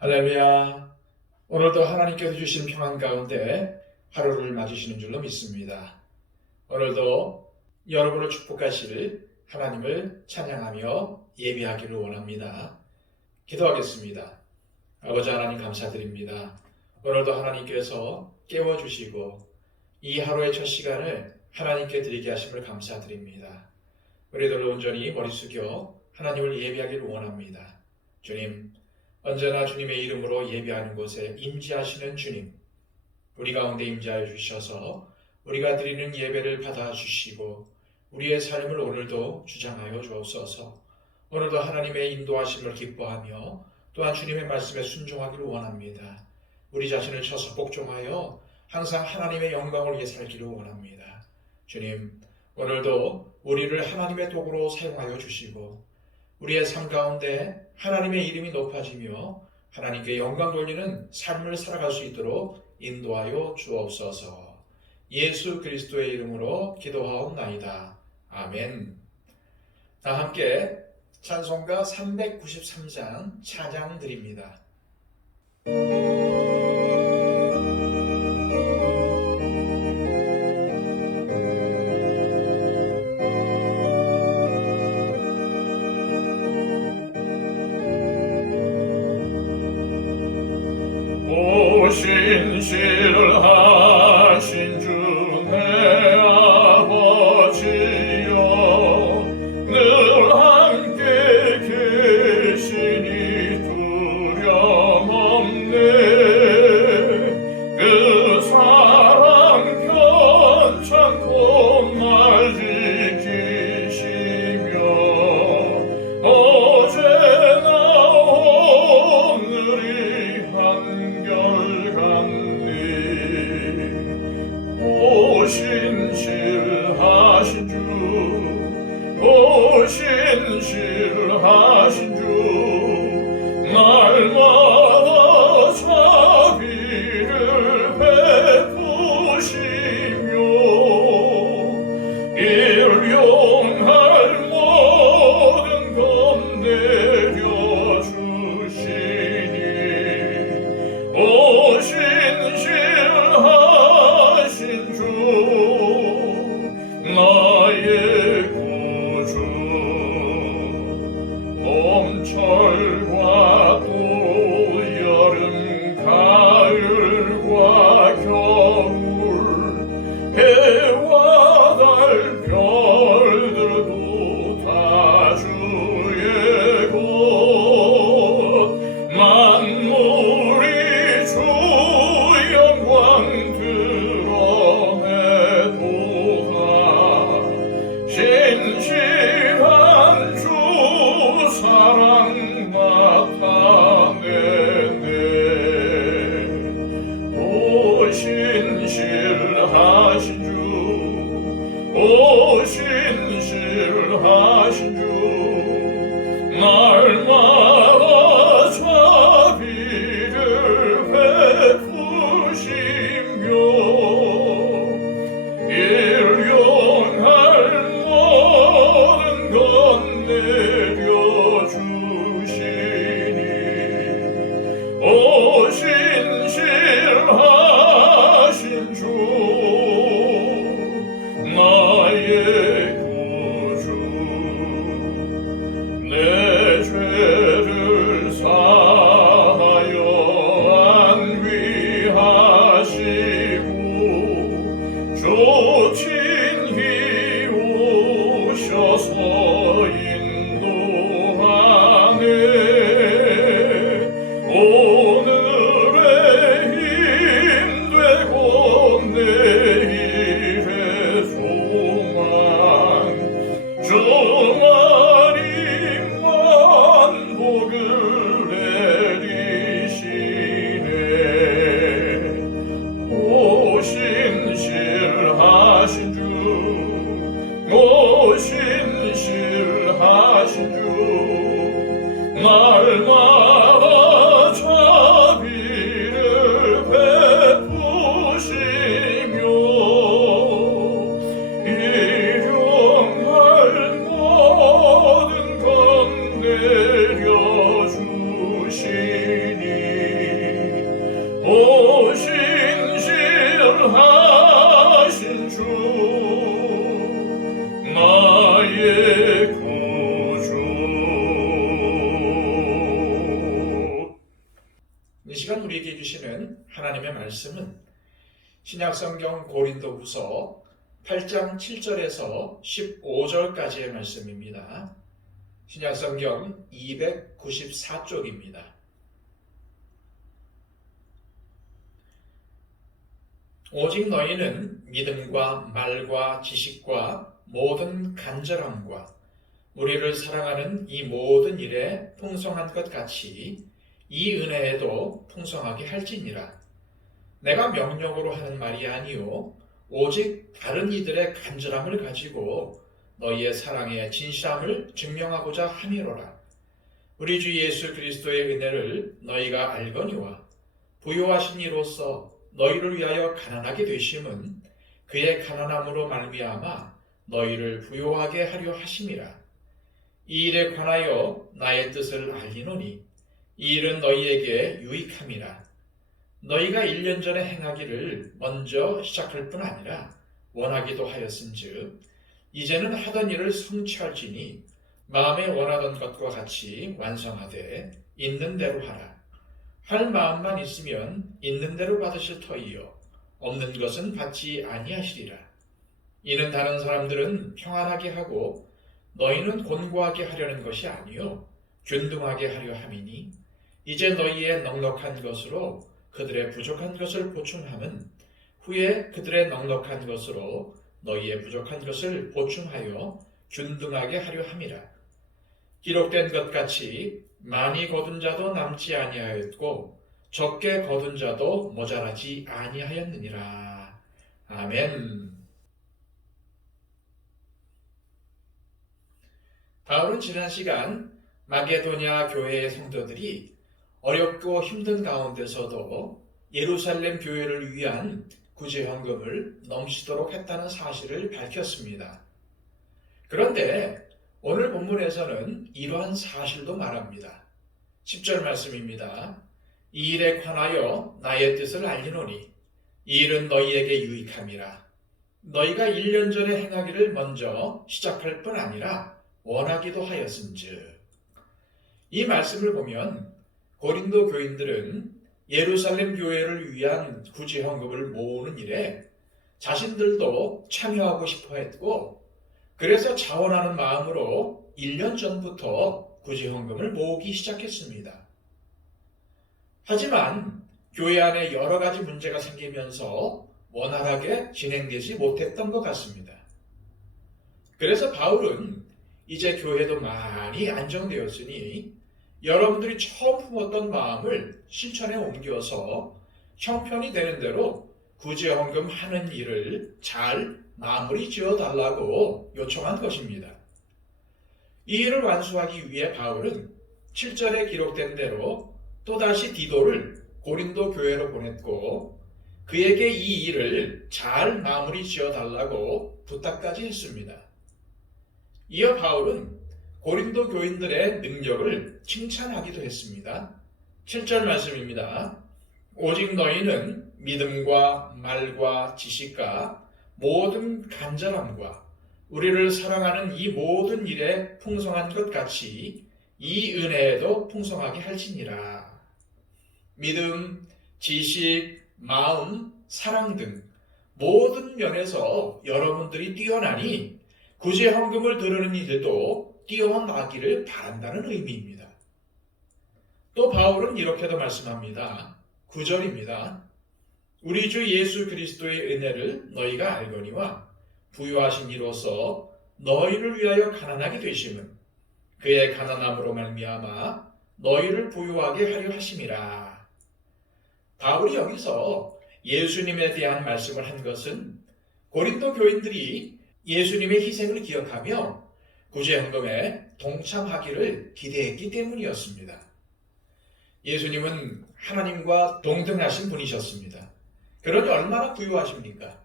할렐루야. 오늘도 하나님께서 주신 평안 가운데 하루를 맞으시는 줄로 믿습니다. 오늘도 여러분을 축복하실 하나님을 찬양하며 예배하기를 원합니다. 기도하겠습니다. 아버지 하나님 감사드립니다. 오늘도 하나님께서 깨워주시고 이 하루의 첫 시간을 하나님께 드리게 하심을 감사드립니다. 우리들로 온전히 머리 숙여 하나님을 예배하기를 원합니다. 주님, 언제나 주님의 이름으로 예배하는 곳에 임재하시는 주님, 우리 가운데 임재하여 주셔서 우리가 드리는 예배를 받아주시고 우리의 삶을 오늘도 주장하여 주옵소서. 오늘도 하나님의 인도하심을 기뻐하며 또한 주님의 말씀에 순종하기를 원합니다. 우리 자신을 쳐서 복종하여 항상 하나님의 영광을 위해 살기를 원합니다. 주님, 오늘도 우리를 하나님의 도구로 사용하여 주시고 우리의 삶 가운데 하나님의 이름이 높아지며 하나님께 영광 돌리는 삶을 살아갈 수 있도록 인도하여 주옵소서. 예수 그리스도의 이름으로 기도하옵나이다. 아멘. 다 함께 찬송가 393장 찬양 드립니다. 신실하신 주 내 아버지여 늘 함께 계시니 두려움 없네. 그 사랑 편찮고 날 지키시며 어제나 오늘이 한결같네. 신실하신 주, 오 신실하신 주, 날마다 자비를 베푸시며 일용할 모든 것 내려주시니 오 신실하신 주 나의 구주. 봄철과 또 여름 가을과 겨울 해와 달 별들도 다 주의 것. 만물이 주 영광 드러내도다. 신실한 주 사랑 나타내네. 오 신실하신 주, 오 신실하신 주, 날마다 자비를 베푸시며 일용할 모든 것 내려주시니 오 신실하신 주 나의 구주. 내 주 우리에게 주시는 하나님의 말씀은 신약성경 고린도후서 8장 7절에서 15절까지의 말씀입니다. 신약성경 294쪽입니다. 오직 너희는 믿음과 말과 지식과 모든 간절함과 우리를 사랑하는 이 모든 일에 풍성한 것 같이 이 은혜에도 풍성하게 할지니라. 내가 명령으로 하는 말이 아니요 오직 다른 이들의 간절함을 가지고 너희의 사랑의 진실함을 증명하고자 함이로라. 우리 주 예수 그리스도의 은혜를 너희가 알거니와 부요하신 이로써 너희를 위하여 가난하게 되심은 그의 가난함으로 말미암아 너희를 부요하게 하려 하심이라. 이 일에 관하여 나의 뜻을 알리노니 이 일은 너희에게 유익함이라. 너희가 1년 전에 행하기를 먼저 시작할 뿐 아니라 원하기도 하였은즉 이제는 하던 일을 성취할지니 마음에 원하던 것과 같이 완성하되 있는 대로 하라. 할 마음만 있으면 있는 대로 받으실 터이요 없는 것은 받지 아니하시리라. 이는 다른 사람들은 평안하게 하고 너희는 곤고하게 하려는 것이 아니요 균등하게 하려 함이니 이제 너희의 넉넉한 것으로 그들의 부족한 것을 보충함은 후에 그들의 넉넉한 것으로 너희의 부족한 것을 보충하여 균등하게 하려 함이라. 기록된 것 같이 많이 거둔 자도 남지 아니하였고 적게 거둔 자도 모자라지 아니하였느니라. 아멘. 바울은 지난 시간 마게도냐 교회의 성도들이 어렵고 힘든 가운데서도 예루살렘 교회를 위한 구제헌금을 넘치도록 했다는 사실을 밝혔습니다. 그런데 오늘 본문에서는 이러한 사실도 말합니다. 10절 말씀입니다. 이 일에 관하여 나의 뜻을 알리노니 이 일은 너희에게 유익함이라. 너희가 1년 전에 행하기를 먼저 시작할 뿐 아니라 원하기도 하였은즉. 이 말씀을 보면 고린도 교인들은 예루살렘 교회를 위한 구제헌금을 모으는 일에 자신들도 참여하고 싶어 했고 그래서 자원하는 마음으로 1년 전부터 구제헌금을 모으기 시작했습니다. 하지만 교회 안에 여러 가지 문제가 생기면서 원활하게 진행되지 못했던 것 같습니다. 그래서 바울은 이제 교회도 많이 안정되었으니 여러분들이 처음 품었던 마음을 실천에 옮겨서 형편이 되는 대로 구제헌금 하는 일을 잘 마무리 지어달라고 요청한 것입니다. 이 일을 완수하기 위해 바울은 7절에 기록된 대로 또다시 디도를 고린도 교회로 보냈고 그에게 이 일을 잘 마무리 지어달라고 부탁까지 했습니다. 이어 바울은 고린도 교인들의 능력을 칭찬하기도 했습니다. 7절 말씀입니다. 오직 너희는 믿음과 말과 지식과 모든 간절함과 우리를 사랑하는 이 모든 일에 풍성한 것 같이 이 은혜에도 풍성하게 할지니라. 믿음, 지식, 마음, 사랑 등 모든 면에서 여러분들이 뛰어나니 구제헌금을 드리는 일도 뛰어나기를 바란다는 의미입니다. 또 바울은 이렇게도 말씀합니다. 9절입니다. 우리 주 예수 그리스도의 은혜를 너희가 알거니와 부요하신 이로써 너희를 위하여 가난하게 되심은 그의 가난함으로 말미암아 너희를 부요하게 하려 하심이라. 바울이 여기서 예수님에 대한 말씀을 한 것은 고린도 교인들이 예수님의 희생을 기억하며 구제헌금에 동참하기를 기대했기 때문이었습니다. 예수님은 하나님과 동등하신 분이셨습니다. 그러니 얼마나 부유하십니까?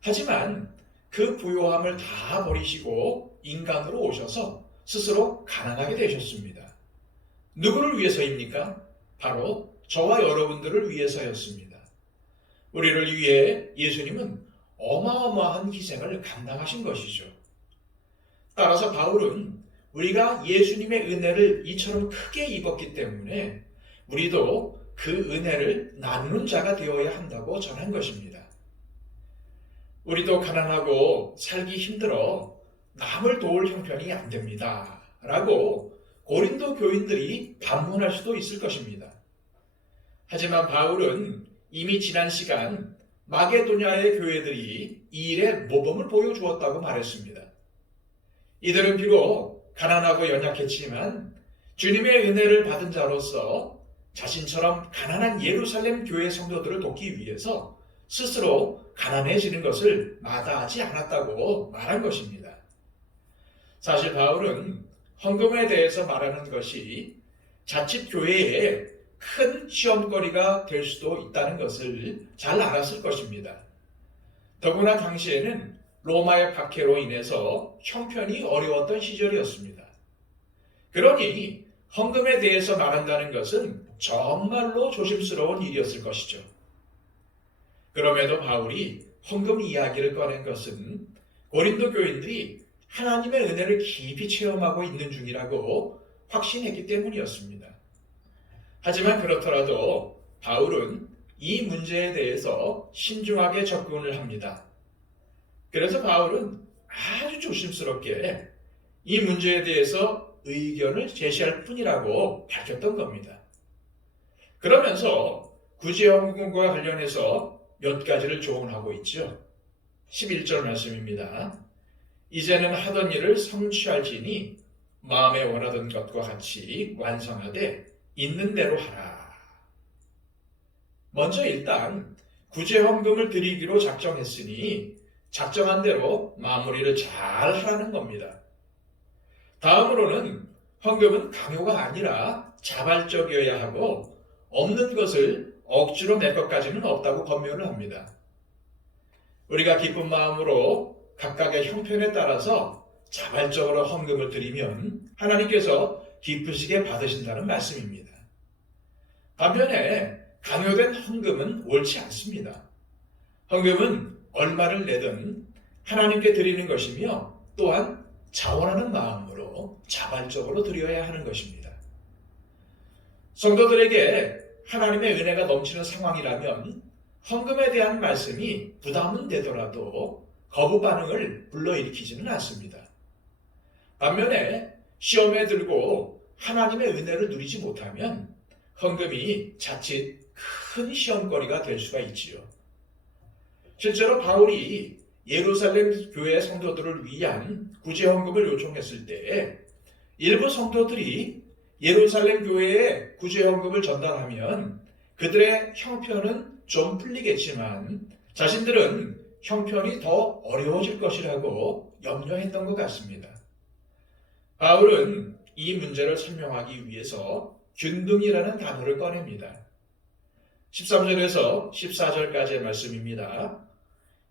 하지만 그 부유함을 다 버리시고 인간으로 오셔서 스스로 가난하게 되셨습니다. 누구를 위해서입니까? 바로 저와 여러분들을 위해서였습니다. 우리를 위해 예수님은 어마어마한 희생을 감당하신 것이죠. 따라서 바울은 우리가 예수님의 은혜를 이처럼 크게 입었기 때문에 우리도 그 은혜를 나누는 자가 되어야 한다고 전한 것입니다. 우리도 가난하고 살기 힘들어 남을 도울 형편이 안 됩니다. 라고 고린도 교인들이 반문할 수도 있을 것입니다. 하지만 바울은 이미 지난 시간 마게도냐의 교회들이 이 일의 모범을 보여주었다고 말했습니다. 이들은 비록 가난하고 연약했지만 주님의 은혜를 받은 자로서 자신처럼 가난한 예루살렘 교회 성도들을 돕기 위해서 스스로 가난해지는 것을 마다하지 않았다고 말한 것입니다. 사실 바울은 헌금에 대해서 말하는 것이 자칫 교회에 큰 시험거리가 될 수도 있다는 것을 잘 알았을 것입니다. 더구나 당시에는 로마의 박해로 인해서 형편이 어려웠던 시절이었습니다. 그러니 헌금에 대해서 말한다는 것은 정말로 조심스러운 일이었을 것이죠. 그럼에도 바울이 헌금 이야기를 꺼낸 것은 고린도 교인들이 하나님의 은혜를 깊이 체험하고 있는 중이라고 확신했기 때문이었습니다. 하지만 그렇더라도 바울은 이 문제에 대해서 신중하게 접근을 합니다. 그래서 바울은 아주 조심스럽게 이 문제에 대해서 의견을 제시할 뿐이라고 밝혔던 겁니다. 그러면서 구제헌금과 관련해서 몇 가지를 조언하고 있죠. 11절 말씀입니다. 이제는 하던 일을 성취할지니 마음에 원하던 것과 같이 완성하되 있는 대로 하라. 먼저 일단 구제헌금을 드리기로 작정했으니 작정한 대로 마무리를 잘 하라는 겁니다. 다음으로는 헌금은 강요가 아니라 자발적이어야 하고 없는 것을 억지로 낼 것까지는 없다고 권면을 합니다. 우리가 기쁜 마음으로 각각의 형편에 따라서 자발적으로 헌금을 드리면 하나님께서 기쁘시게 받으신다는 말씀입니다. 반면에 강요된 헌금은 옳지 않습니다. 헌금은 얼마를 내든 하나님께 드리는 것이며 또한 자원하는 마음으로 자발적으로 드려야 하는 것입니다. 성도들에게 하나님의 은혜가 넘치는 상황이라면 헌금에 대한 말씀이 부담은 되더라도 거부 반응을 불러일으키지는 않습니다. 반면에 시험에 들고 하나님의 은혜를 누리지 못하면 헌금이 자칫 큰 시험거리가 될 수가 있지요. 실제로 바울이 예루살렘 교회 성도들을 위한 구제헌금을 요청했을 때 일부 성도들이 예루살렘 교회에 구제헌금을 전달하면 그들의 형편은 좀 풀리겠지만 자신들은 형편이 더 어려워질 것이라고 염려했던 것 같습니다. 바울은 이 문제를 설명하기 위해서 균등이라는 단어를 꺼냅니다. 13절에서 14절까지의 말씀입니다.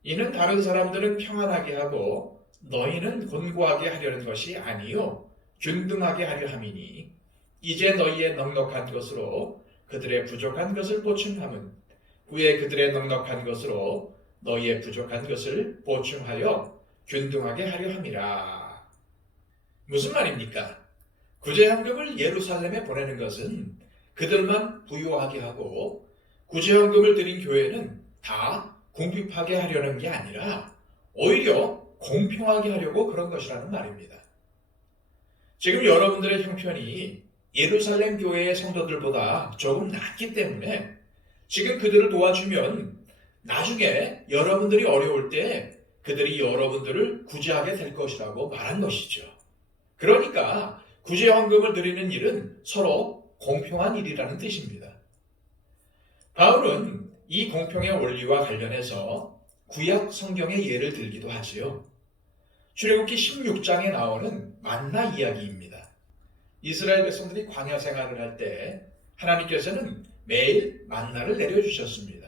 이는 다른 사람들은 평안하게 하고 너희는 곤고하게 하려는 것이 아니요 균등하게 하려 함이니 이제 너희의 넉넉한 것으로 그들의 부족한 것을 보충함은 후에 그들의 넉넉한 것으로 너희의 부족한 것을 보충하여 균등하게 하려 함이라. 무슨 말입니까? 구제헌금을 예루살렘에 보내는 것은 그들만 부유하게 하고 구제헌금을 드린 교회는 다 궁핍하게 하려는 게 아니라 오히려 공평하게 하려고 그런 것이라는 말입니다. 지금 여러분들의 형편이 예루살렘 교회의 성도들보다 조금 낫기 때문에 지금 그들을 도와주면 나중에 여러분들이 어려울 때 그들이 여러분들을 구제하게 될 것이라고 말한 것이죠. 그러니까 구제헌금을 드리는 일은 서로 공평한 일이라는 뜻입니다. 바울은 이 공평의 원리와 관련해서 구약 성경의 예를 들기도 하지요. 출애굽기 16장에 나오는 만나 이야기입니다. 이스라엘 백성들이 광야 생활을 할 때 하나님께서는 매일 만나를 내려주셨습니다.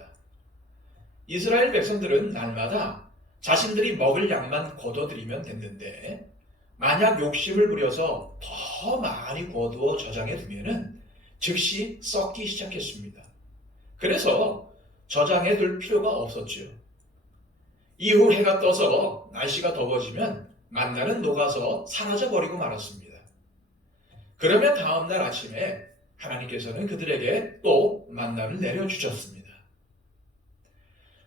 이스라엘 백성들은 날마다 자신들이 먹을 양만 거둬들이면 됐는데 만약 욕심을 부려서 더 많이 거두어 저장해 두면은 즉시 썩기 시작했습니다. 그래서 저장해 둘 필요가 없었죠. 이후 해가 떠서 날씨가 더워지면 만나는 녹아서 사라져 버리고 말았습니다. 그러면 다음날 아침에 하나님께서는 그들에게 또 만나를 내려주셨습니다.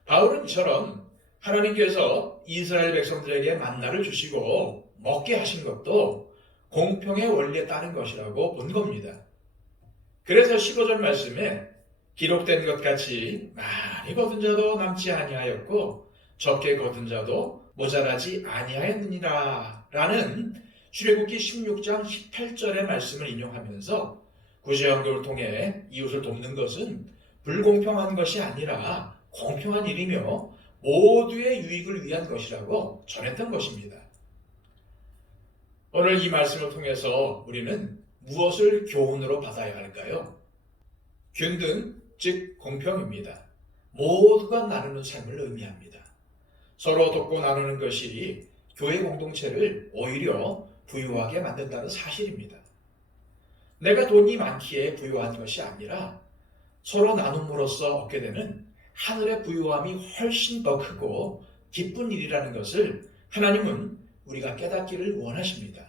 바울은 이처럼 하나님께서 이스라엘 백성들에게 만나를 주시고 먹게 하신 것도 공평의 원리에 따른 것이라고 본 겁니다. 그래서 15절 말씀에 기록된 것 같이 많이 거둔 자도 남지 아니하였고 적게 거둔 자도 모자라지 아니하였느니라 라는 출애굽기 16장 18절의 말씀을 인용하면서 구제연금을 통해 이웃을 돕는 것은 불공평한 것이 아니라 공평한 일이며 모두의 유익을 위한 것이라고 전했던 것입니다. 오늘 이 말씀을 통해서 우리는 무엇을 교훈으로 받아야 할까요? 균등, 즉 공평입니다. 모두가 나누는 삶을 의미합니다. 서로 돕고 나누는 것이 교회 공동체를 오히려 부유하게 만든다는 사실입니다. 내가 돈이 많기에 부유한 것이 아니라 서로 나눔으로써 얻게 되는 하늘의 부유함이 훨씬 더 크고 기쁜 일이라는 것을 하나님은 우리가 깨닫기를 원하십니다.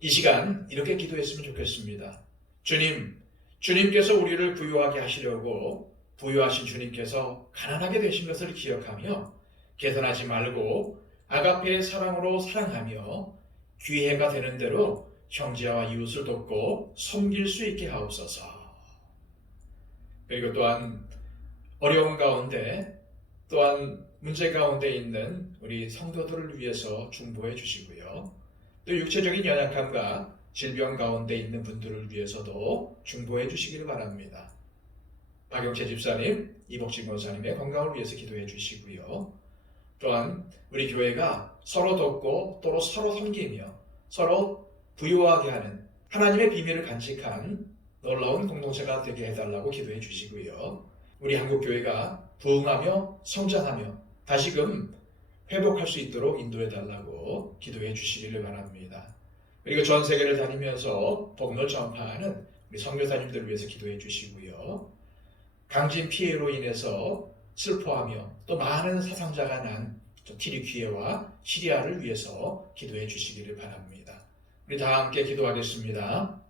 이 시간 이렇게 기도했으면 좋겠습니다. 주님께서 우리를 부유하게 하시려고 부유하신 주님께서 가난하게 되신 것을 기억하며 개선하지 말고 아가페의 사랑으로 사랑하며 기회가 되는 대로 형제와 이웃을 돕고 섬길 수 있게 하옵소서. 그리고 또한 어려운 가운데 또한 문제 가운데 있는 우리 성도들을 위해서 중보해 주시고요. 또 육체적인 연약함과 질병 가운데 있는 분들을 위해서도 중보해 주시기를 바랍니다. 박영채 집사님, 이복진 권사님의 건강을 위해서 기도해 주시고요. 또한 우리 교회가 서로 돕고 또 서로 섬기며 서로 부유하게 하는 하나님의 비밀을 간직한 놀라운 공동체가 되게 해달라고 기도해 주시고요. 우리 한국교회가 부흥하며 성장하며 다시금 회복할 수 있도록 인도해 달라고 기도해 주시기를 바랍니다. 그리고 전 세계를 다니면서 복음을 전파하는 우리 선교사님들을 위해서 기도해 주시고요. 강진 피해로 인해서 슬퍼하며 또 많은 사상자가 난 튀르키예와 시리아를 위해서 기도해 주시기를 바랍니다. 우리 다 함께 기도하겠습니다.